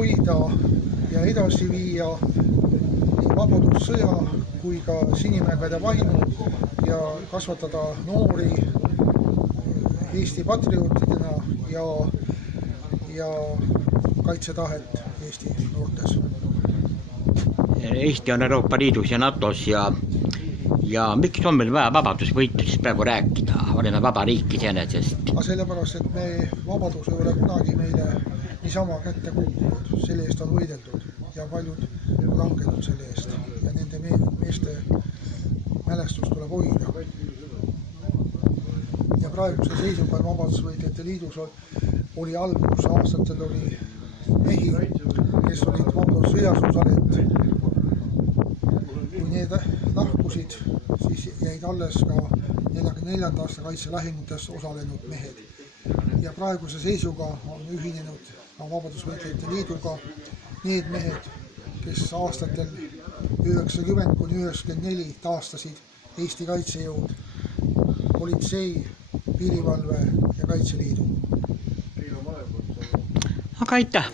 hoida ja edasi viia nii vabadussõja kui ka Sinimägede vaimu ja kasvatada noori Eesti patriootidena ja kaitsetahet Eesti noortes. Eesti on Euroopa Liidus ja NATOs ja miks on meil vaja vabadusvõitlusest praegu rääkida? Oleme vaba riik iseenesest. Sellepärast, et me vabadus ei ole kunagi meile niisama kätte kukkunud. Selle eest on võideldud ja paljud langenud selle eest. Ja nende meeste mälestust tuleb hoida. Ja praeguse seisuga Vabadusvõitlejate Liidus oli algus aastatel oli mehi, kes olid vabadussõjas osalenud. Kui need lahkusid, siis jäid alles ka 44. aasta kaitselahingutes osalenud mehed. Ja praeguse seisuga on ühinenud Vabadusvõitlejate Liiduga need mehed, kes aastatel 90–94 taastasid Eesti kaitsejõud, politsei, piirivalve ja Kaitseliidu. Aga aitäh!